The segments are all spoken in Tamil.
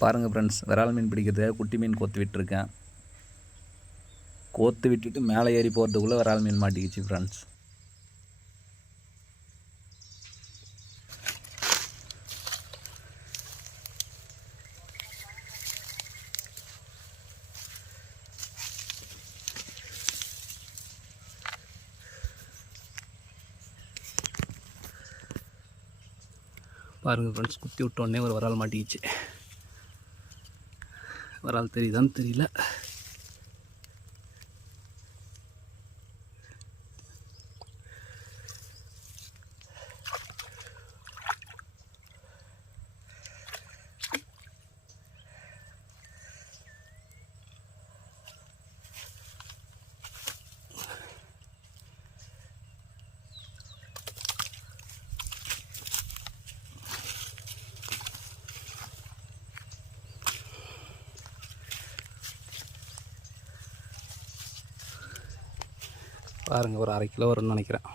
பாருங்கள் ஃப்ரெண்ட்ஸ் விரால் மீன் பிடிக்கிறதுக்காக குட்டி மீன் கோத்து விட்டுருக்கேன். கோத்து விட்டுட்டு மேலே ஏறி போகிறதுக்குள்ளே விரால் மீன் மாட்டிக்கிச்சு ஃப்ரெண்ட்ஸ் பாருங்கள் ஃப்ரெண்ட்ஸ் குத்தி விட்டோடனே ஒரு வரால் மாட்டிக்கிச்சு. வரால் தெரியுதான்னு தெரியல. பாருங்கள் ஒரு அரை கிலோ வரும்னு நினைக்கிறேன்.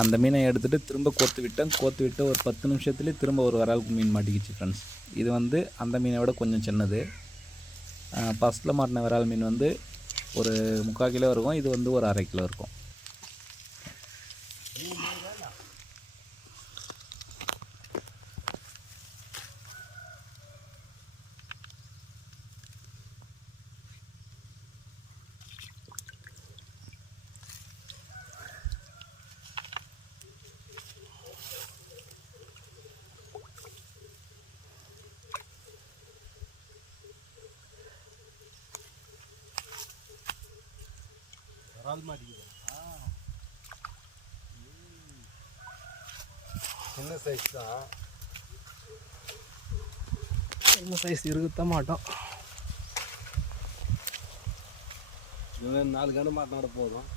அந்த மீனை எடுத்துகிட்டு திரும்ப கோத்து விட்டேன். கோத்து விட்டு ஒரு பத்து நிமிஷத்துலேயே திரும்ப ஒரு விரால் மீன் மாட்டிக்கிச்சு ஃப்ரெண்ட்ஸ் இது வந்து அந்த மீனை விட கொஞ்சம் சின்னது. ஃபஸ்ட்டில் மாட்டின விரால் மீன் வந்து ஒரு முக்கால் கிலோ இருக்கும். இது வந்து ஒரு அரை கிலோ இருக்கும். மாட்டிக்குதா. சின்ன சைஸ் தான். சின்ன சைஸ் இருக்கத்தான் மாட்டோம். நாலு கணு மாட்டினாட போதும்.